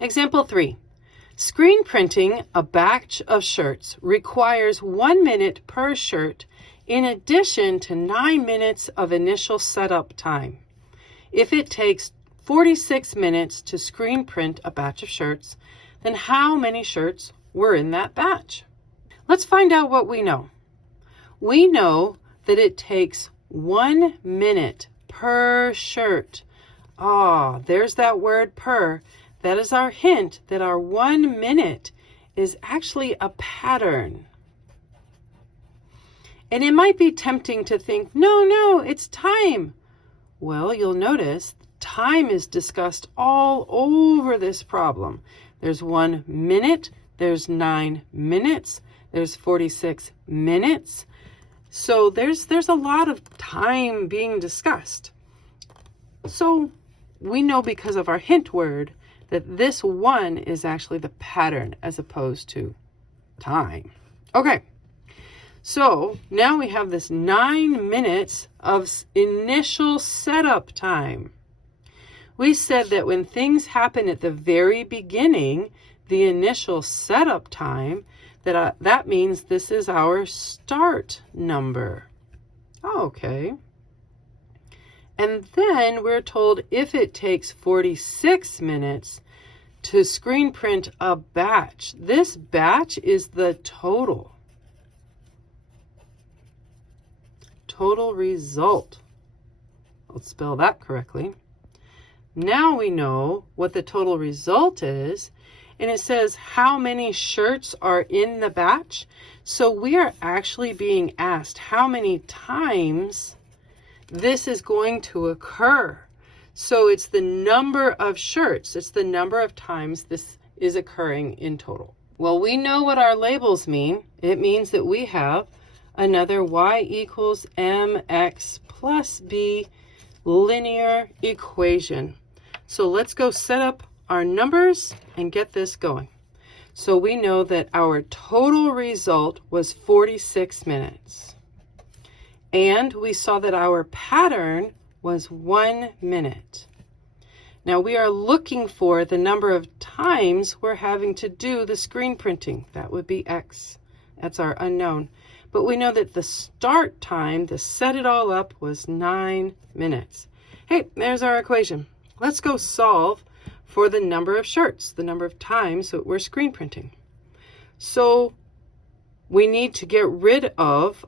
Example 3. Screen printing a batch of shirts requires 1 minute per shirt in addition to 9 minutes of initial setup time. If it takes 46 minutes to screen print a batch of shirts, then how many shirts were in that batch? Let's find out what we know. We know that it takes 1 minute per shirt. There's that word per. That is our hint that our 1 minute is actually a pattern. And it might be tempting to think, no, it's time. Well, you'll notice time is discussed all over this problem. There's 1 minute, there's 9 minutes, there's 46 minutes. So there's a lot of time being discussed. So we know because of our hint word that this 1 is actually the pattern as opposed to time. Okay, so now we have this 9 minutes of initial setup time. We said that when things happen at the very beginning, the initial setup time, that means this is our start number. Okay. And then we're told if it takes 46 minutes to screen print a batch, this batch is the total result. Let's spell that correctly. Now we know what the total result is, and it says how many shirts are in the batch. So we are actually being asked how many times this is going to occur. So it's the number of shirts. It's the number of times this is occurring in total. Well, we know what our labels mean. It means that we have another y equals mx plus b linear equation. So let's go set up our numbers and get this going. So we know that our total result was 46 minutes. And we saw that our pattern was 1 minute. Now we are looking for the number of times we're having to do the screen printing. That would be x. That's our unknown. But we know that the start time to set it all up was 9 minutes. Hey, there's our equation. Let's go solve for the number of shirts, the number of times that we're screen printing. So we need to get rid of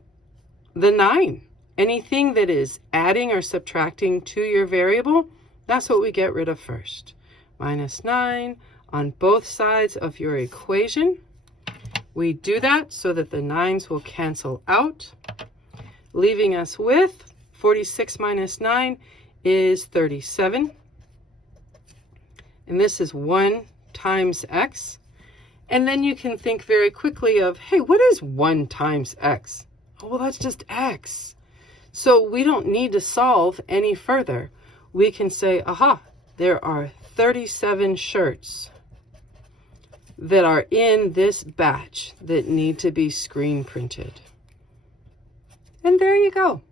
the 9. Anything that is adding or subtracting to your variable, that's what we get rid of first. Minus 9 on both sides of your equation. We do that so that the 9s will cancel out, leaving us with 46 minus 9 is 37. And this is 1 times x. And then you can think very quickly of, hey, what is 1 times x? Oh, well, that's just x. So we don't need to solve any further. We can say, aha, there are 37 shirts that are in this batch that need to be screen printed. And there you go.